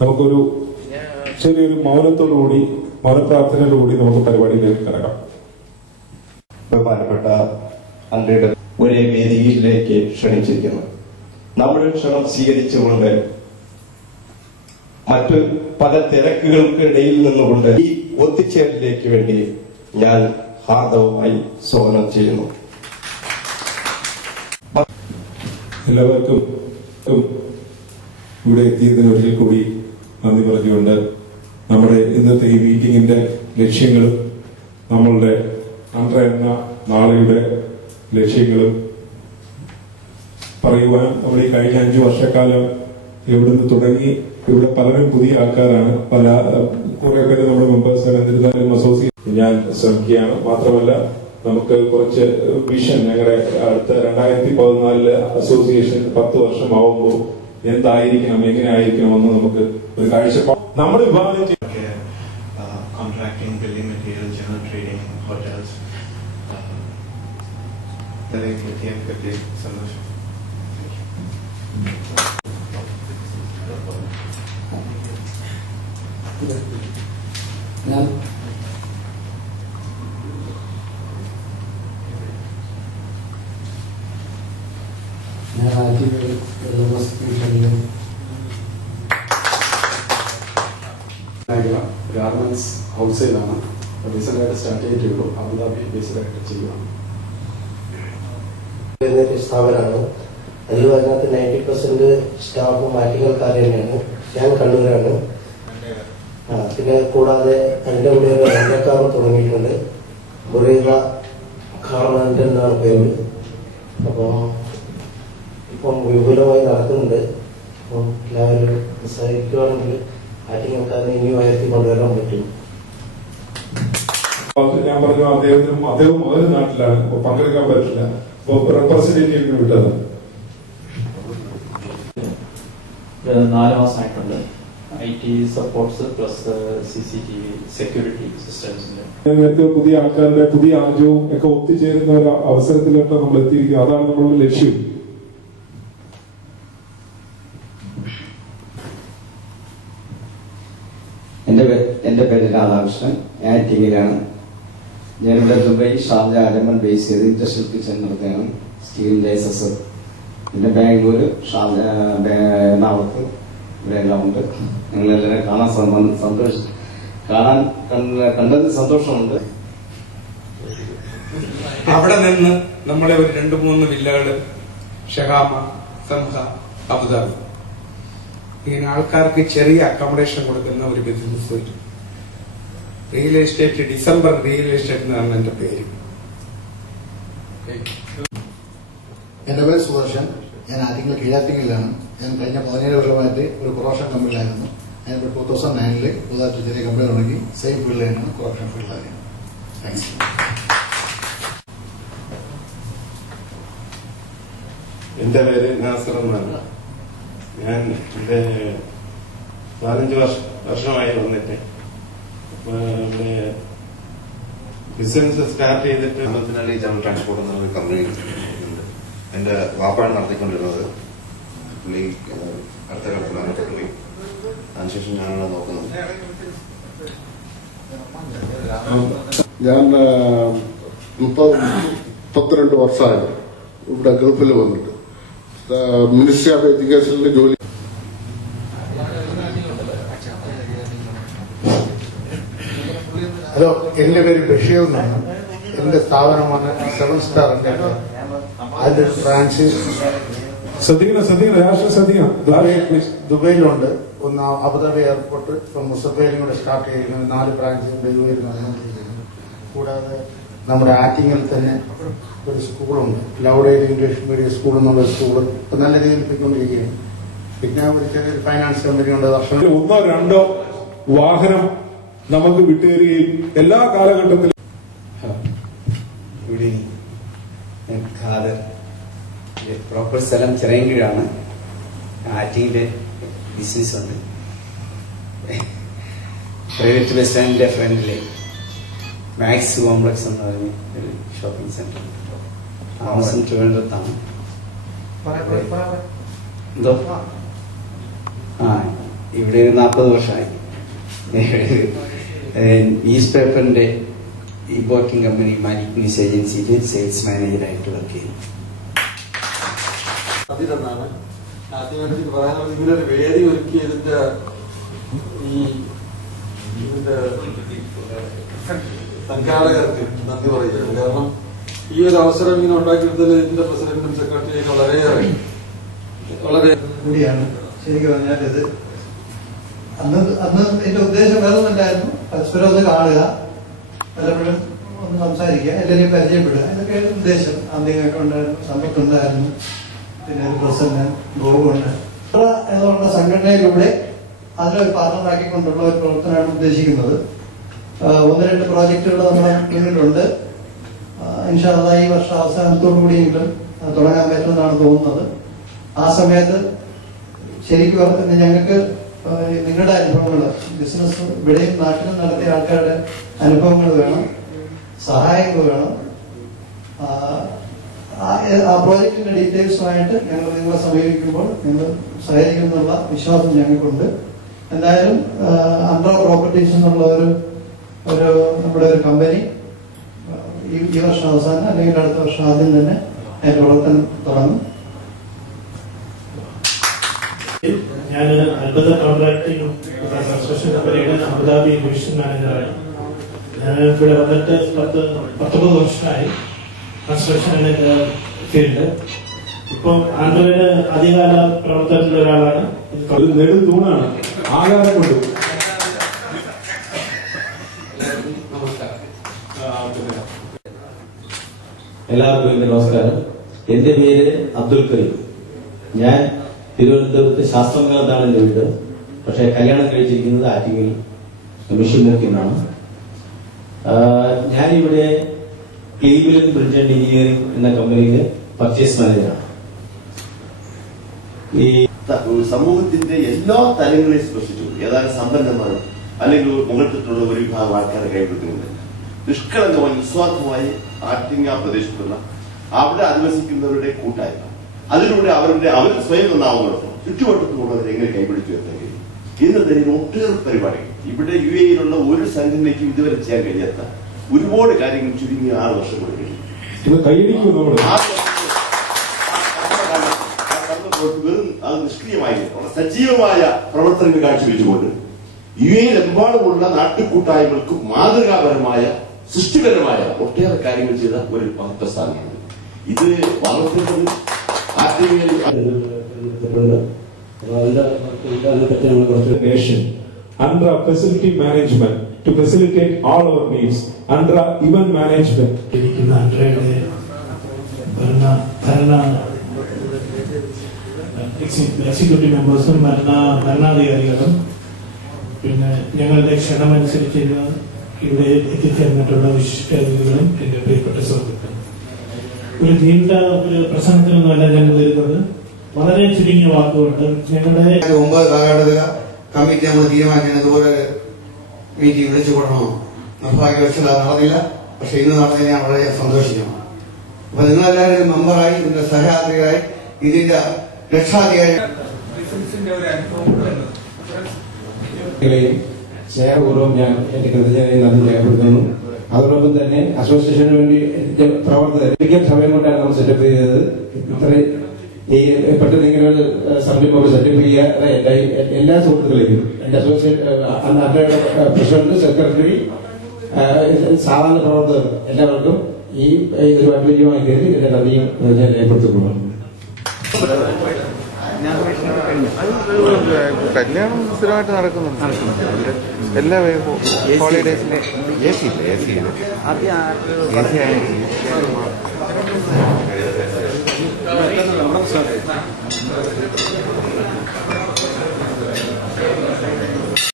നമുക്കൊരു ചെറിയൊരു മൗനത്തോടുകൂടി മൗനപ്രാർത്ഥനയോടുകൂടി നമുക്ക് പരിപാടിയിലേക്ക് കടക്കാം. ബഹുമാനപ്പെട്ട അന്ത്രയുടെ ഒരേ വേദിയിലേക്ക് ക്ഷണിച്ചിരിക്കുന്നു. നമ്മുടെ ക്ഷണം സ്വീകരിച്ചുകൊണ്ട് മറ്റു പല തിരക്കുകൾക്കിടയിൽ നിന്നുകൊണ്ട് ഈ ഒത്തുചേരലിലേക്ക് വേണ്ടി ഞാൻ ഹാർദവമായി സ്വാഗതം ചെയ്യുന്നു. എല്ലാവർക്കും ഇവിടെ എത്തിയതിന് ഒരിക്കൽ കൂടി നന്ദി പറഞ്ഞുകൊണ്ട് നമ്മുടെ ഇന്നത്തെ ഈ മീറ്റിംഗിന്റെ ലക്ഷ്യങ്ങളും നമ്മളുടെ എന്ന നാളെയുടെ ലക്ഷ്യങ്ങളും പറയുവാൻ നമ്മൾ ഈ കഴിഞ്ഞ 5 വർഷക്കാലം ഇവിടുന്ന് തുടങ്ങി ഇവിടെ പലരും പുതിയ ആൾക്കാരാണ്. കുറെ പേര് നമ്മുടെ മെമ്പേഴ്സ് എന്നിരുന്നാലും അസോസിയേഷൻ ഞാൻ ശ്രമിക്കുകയാണ്. മാത്രമല്ല നമുക്ക് കുറച്ച് വിഷൻ ഞങ്ങളുടെ അടുത്ത 2014 അസോസിയേഷൻ 10 വർഷമാവുമ്പോൾ എന്തായിരിക്കണം എങ്ങനെ ആയിരിക്കണമെന്ന് നമുക്ക് ഒരു കാഴ്ചപ്പാട് നമ്മുടെ വിഭാഗം contracting, building materials, general trading, hotels. Garments ഹോൾസെയിലാണ്. റീസെന്റായിട്ട് സ്റ്റാർട്ട് ചെയ്തിട്ടുള്ളൂ. അബുദാബി ബേസ്ഡായിട്ട് ചെയ്യുകയാണ്. സ്ഥാപനമാണ്. അതിൽ അതിനകത്ത് 90% സ്റ്റാഫ് മാറ്റികൾക്കാർ തന്നെയാണ്. ഞാൻ കണ്ണൂരാണ്. പിന്നെ കൂടാതെ അതിന്റെ കൂടെ ഒരു അയൽക്കാരൻ തുടങ്ങിയിട്ടുണ്ട്. ബുറൈദ ഗാർമെന്റ് എന്നാണ് പേര്. അപ്പം ഇപ്പം വിപുലമായി നടക്കുന്നുണ്ട്. അപ്പം എല്ലാവരും സഹായിക്കുകയാണെങ്കിൽ ആറ്റിങ്ങൽക്കാരനെ ഇനി ഉയർത്തി കൊണ്ടുവരാൻ പറ്റും. ഞാൻ പറഞ്ഞു അദ്ദേഹം ഒരു നാട്ടിലാണ്, പങ്കെടുക്കാൻ പറ്റില്ല. റെപ്രസെന്റേറ്റീവിന് വിട്ടത് 4 മാസമായിട്ടുണ്ട്. IT supports plus CCTV security സിസ്റ്റംസിന്റെ നേരത്തെ പുതിയ ആൾക്കാരുടെ പുതിയ ആർജവും ഒക്കെ ഒത്തുചേരുന്ന ഒരു അവസരത്തിലൊക്കെ നമ്മൾ എത്തിയിരിക്കും. അതാണ് നമ്മളുടെ ലക്ഷ്യം. എന്റെ പേര് രാധാകൃഷ്ണൻ. ഞാൻ ആറ്റിങ്ങിലാണ്. ഞാനിവിടെ ദുബൈ, ഷാർജ, അജമൻ ബേസ് ചെയ്ത് ഇൻഡസ്ട്രിയൽ കിച്ചൺ നടത്തുകയാണ്. സ്റ്റീൽ ലൈസസ് പിന്നെ ബാംഗ്ലൂർ, ഷാർജ, എറണാകുളത്ത് ഇവിടെ എല്ലാം ഉണ്ട്. നിങ്ങളെല്ലാവരും കണ്ടതിൽ സന്തോഷമുണ്ട്. അവിടെ നിന്ന് നമ്മളെ ഒരു 2-3 വില്ലകള് ഷഹാമ, സംഹ, അബുദാബി ഇങ്ങനെ ആൾക്കാർക്ക് ചെറിയ അക്കോമഡേഷൻ കൊടുക്കുന്ന ഒരു business real estate, December real estate എന്നാണ് എന്റെ പേര്. എന്റെ പേര് സുദർശൻ. ഞാൻ ആറ്റിങ്ങൽ കീഴാറ്റിങ്ങലാണ്. ഞാൻ കഴിഞ്ഞ 17 കൊല്ലമായിട്ട് ഒരു കൊറോഷൻ കമ്പനിയിലായിരുന്നു. ഞാനിപ്പോൾ 2009 പുതുതായിട്ട് ചെറിയ കമ്പനി തുടങ്ങി. സെയിം ഫീൽഡ് തന്നെയാണ്, കൊറോഷൻ ഫീൽഡ് തന്നെയാണ്. താങ്ക്സ്. എന്റെ പേര് നാസർ എന്നാണ്. ഞാൻ ഇവിടെ 4-5 വർഷമായി വന്നിട്ട് ഇവിടെ ബിസിനസ് സ്റ്റാർട്ട് ചെയ്തിട്ട് ജനറൽ ട്രാൻസ്പോർട്ട് എന്നൊരു കമ്പനി ഉണ്ട്. എന്റെ വാപ്പാണ് നടത്തിക്കൊണ്ടിരുന്നത്. പുള്ളി അടുത്ത ഘട്ടത്തിലാണ് പുള്ളി. അതിനുശേഷം ഞാനാണ് നോക്കുന്നത്. ഞാൻ 32 വർഷമായി ഇവിടെ ഗൾഫിൽ വന്നിട്ട് മിനിസ്ട്രി ഓഫ് എഡ്യൂക്കേഷനിൽ ജോലി. ഹലോ, എന്റെ പേര് ബഷീർ എന്നാണ്. എന്റെ സ്ഥാപനമാണ് 7 സ്റ്റാർ. അതിന്റെ ബ്രാഞ്ച് ദുബൈയിലുണ്ട്. ഒന്ന് അബുദാബി എയർപോർട്ട്, ഇപ്പം മുസഫയിലും കൂടെ സ്റ്റാർട്ട് ചെയ്യുന്നത്. 4 ബ്രാഞ്ച് ഡെലിവറി നടന്നുകൊണ്ടിരിക്കുന്നു. കൂടാതെ നമ്മുടെ ആറ്റിങ്ങിൽ തന്നെ ഒരു സ്കൂളുണ്ട്, ലൗഡേജ് ഇംഗ്ലീഷ് മീഡിയം സ്കൂൾ എന്നുള്ള സ്കൂള് നല്ല രീതിയിൽ പോയിക്കൊണ്ടിരിക്കുകയാണ്. പിന്നെ ഒരു ചെറിയൊരു ഫൈനാൻസ് കമ്പനി ഉണ്ട്. 1-2 വാഹനം നമുക്ക് വിട്ടുതരികയും എല്ലാ കാലഘട്ടത്തിലും. ഖാദർ, പ്രോപ്പർ സ്ഥലം ചിറയൻകീഴാണ്. ആറ്റിങ്ങിന്റെ ബിസിനസ് ഉണ്ട്. പ്രൈവറ്റ് ബസ് സ്റ്റാൻഡിന്റെ ഫ്രണ്ടിലെ മാക്സ് കോംപ്ലക്സ് എന്ന് പറഞ്ഞ ഒരു ഷോപ്പിംഗ് സെന്റർ. താമസം ട്രിവാൻഡ്രത്താണ്. എന്തോ ഇവിടെ 40 വർഷമായി. ന്യൂസ് പേപ്പറിന്റെ ഇമ്പോർട്ടിംഗ് കമ്പനി മാലിക് ന്യൂസ് ഏജൻസിയിൽ സെയിൽസ് മാനേജറായിട്ട് വർക്ക് ചെയ്യുന്നു. അതിലെന്നാണ് ആദ്യമായിട്ട് പറയാനുള്ള ഇങ്ങനൊരു വേദി ഒരുക്കിയതിന്റെ ഇതിന്റെ സംഘാടകർക്ക് നന്ദി പറയുകയാണ്. കാരണം ഈ ഒരു അവസരം ഇങ്ങനെ ഉണ്ടാക്കിയെടുത്തതിൽ ഇതിന്റെ പ്രസിഡന്റും സെക്രട്ടറിയും വളരെ കൂടിയാണ്. ശരിക്കും പറഞ്ഞാൽ ഇത് അന്ന് എന്റെ ഉദ്ദേശം വേറൊന്നുമില്ലായിരുന്നു. പരസ്പരം ഒന്ന് കാണുക, പലപ്പോഴും ഒന്ന് സംസാരിക്കുക, എല്ലാവരെയും പരിചയപ്പെടുക, ഇതൊക്കെ ഉദ്ദേശം. ആദ്യമൊക്കെ ഉണ്ടായിരുന്നു, സമ്പത്തുണ്ടായിരുന്നു, പിന്നെ ഒരു പ്രസിഡന്റ് ഗോകുണ്ട് എന്നുള്ള സംഘടനയിലൂടെ അതിലൊരു പാർട്ണറാക്കിക്കൊണ്ടുള്ള ഒരു പ്രവർത്തനമാണ് ഉദ്ദേശിക്കുന്നത്. 1-2 പ്രോജക്റ്റുകൾ നമ്മുടെ മുന്നിലുണ്ട്. ഇൻഷാ അല്ലാഹ് ഈ വർഷം അവസാനത്തോടുകൂടിയെങ്കിലും തുടങ്ങാൻ പറ്റുമെന്നാണ് തോന്നുന്നത്. ആ സമയത്ത് ശരിക്കും പറഞ്ഞാൽ ഞങ്ങൾക്ക് നിങ്ങളുടെ അനുഭവങ്ങൾ, ബിസിനസ് ഇവിടെയും നാട്ടിലും നടത്തിയ ആൾക്കാരുടെ അനുഭവങ്ങൾ വേണം, സഹായങ്ങൾ വേണം. ആ പ്രോജക്റ്റിന്റെ ഡീറ്റെയിൽസുമായിട്ട് ഞങ്ങൾ നിങ്ങളെ സമീപിക്കുമ്പോൾ നിങ്ങൾ സഹകരിക്കുമെന്നുള്ള വിശ്വാസം ഞങ്ങൾക്കുണ്ട്. എന്തായാലും അൻഡ്ര പ്രോപ്പർട്ടീസ് എന്നുള്ള നമ്മുടെ ഒരു കമ്പനി ഈ വർഷം അവസാനം അല്ലെങ്കിൽ അടുത്ത വർഷം ആദ്യം തന്നെ അതിന്റെ പ്രവർത്തനം തുടങ്ങും. ഞാൻ അത്ഭുത കോൺട്രാക്ടിംഗ് കൺസ്ട്രക്ഷൻ കമ്പനിയുടെ അബുദാബി ഡിവിഷൻ മാനേജറാണ്. ഞാൻ ഇവിടെ വന്നിട്ട് 19 വർഷമായി കൺസ്ട്രക്ഷൻ ഫീൽഡ്. ഇപ്പം ആന്ധ്രയുടെ ആദ്യകാല പ്രവർത്തനത്തിലെ ഒരാളാണ്. നെടും തൂണാണ് ആകാരം കൊണ്ട്. എല്ലാവർക്കും എന്റെ നമസ്കാരം. എന്റെ പേര് അബ്ദുൽ കരീം. ഞാൻ തിരുവനന്തപുരത്ത് ശാസ്ത്രകാലത്താണ് എന്റെ വീട്. പക്ഷെ കല്യാണം കഴിച്ചിരിക്കുന്നത് ആറ്റിങ്ങൽ മിഷൻമുക്കിൽ നിന്നാണ്. ഞാനിവിടെ ക്ലീവ്ലൻഡ് ബ്രിഡ്ജ് ആൻഡ് എഞ്ചിനീയറിംഗ് എന്ന കമ്പനിയിൽ പർച്ചേസ് മാനേജറാണ്. ഈ സമൂഹത്തിന്റെ എല്ലാ തലങ്ങളെയും സ്പർശിച്ചു. ഏതാനും സമ്പന്നമാണ് അല്ലെങ്കിൽ മുകളിലുള്ള ഒരു വിഭാഗം ആൾക്കാരെ കൈപ്പെടുത്തുന്നുണ്ട്. നിഷ്കളങ്കമായി നിസ്വാർത്ഥമായി ആറ്റിങ്ങ പ്രദേശത്തുള്ള അവിടെ അധിവസിക്കുന്നവരുടെ കൂട്ടായ്മ, അതിലൂടെ അവർ സ്വയം നന്നാവുന്നതോടൊപ്പം ചുറ്റുവട്ടത്തുമുള്ളവരെ എങ്ങനെ കൈപിടിച്ചു എത്താൻ കഴിയും എന്നതിന് ഒട്ടേറെ പരിപാടികൾ ഇവിടെ UAE-ലുള്ള ഒരു സംഘടനയ്ക്കും ഇതുവരെ ചെയ്യാൻ കഴിയാത്ത ഒരുപാട് കാര്യങ്ങൾ ചുരുങ്ങിയ 6 വർഷം കൊണ്ട് കഴിയും. വെറും അത് നിഷ്ക്രിയമായി സജീവമായ പ്രവർത്തനങ്ങൾ കാഴ്ചവെച്ചുകൊണ്ട് UAE-ലെമ്പാടുമുള്ള നാട്ടുകൂട്ടായ്മകൾക്ക് മാതൃകാപരമായ സൃഷ്ടിപരമായ ഒട്ടേറെ കാര്യങ്ങൾ ചെയ്ത ഒരു മഹത്വ സ്ഥാനമാണ് ഇത്. വളർത്തുന്നത് Andhra facility management to facilitate all our needs. Andhra event management. Executive മെമ്പേഴ്സും ഭരണാധികാരികളും പിന്നെ ഞങ്ങളുടെ ക്ഷണമനുസരിച്ച് ഇവിടെ എത്തിച്ചേർന്നിട്ടുള്ള വിശിഷ്ടാതിഥികളും എന്റെ പ്രിയപ്പെട്ട സുഹൃത്തുക്കളും. ഒരു നീണ്ട ഒരു പ്രസംഗത്തിനൊന്നുമല്ല ഞങ്ങൾ വരുന്നത്. വളരെ ചുരുങ്ങിയ വാക്കുകൊണ്ട് ഞങ്ങളുടെ 9 കാലഘട്ടത്തില കമ്മിറ്റി നമ്മൾ തീരുമാനിക്കുന്നത് ഇതുപോലെ മീറ്റിംഗ് വിളിച്ചു കൂടണോ. നിർഭാഗ്യവശാൽ അത് നടന്നില്ല. പക്ഷെ ഇന്ന് നടന്നതിന് ഞാൻ വളരെ സന്തോഷിക്കണം. അപ്പൊ നിങ്ങളെല്ലാവരും മെമ്പറായി, ഇതിന്റെ സഹയാത്രികരായി, ഇതിന്റെ രക്ഷാധികാരി സ്നേഹപൂർവ്വം ഞാൻ എന്റെ കൃതജ്ഞതയെ നന്ദി രേഖപ്പെടുത്തുന്നു. അതോടൊപ്പം തന്നെ അസോസിയേഷന് വേണ്ടി പ്രവർത്തകർ സമയം കൊണ്ടാണ് നമ്മൾ സെറ്റപ്പ് ചെയ്തത്. ഇത്രയും ഈ പെട്ടെന്ന് ഇങ്ങനെ ഒരു സംരംഭം സെറ്റപ്പ് ചെയ്യാതെ എല്ലാ സുഹൃത്തുക്കളെയും എന്റെ അസോസിയേറ്റ് പ്രസിഡന്റ്, സെക്രട്ടറി, സാധാരണ പ്രവർത്തകർ എല്ലാവർക്കും ഈ ഇതൊരു അഭിനയമായി കയറി എന്റെ നന്ദിയും ഞാൻ രേഖപ്പെടുത്തുന്നു. കല്യാണം സ്ഥിരമായിട്ട് നടക്കുന്നുണ്ട്. എല്ലാ ഹോളിഡേസിലെ AC ഇല്ല.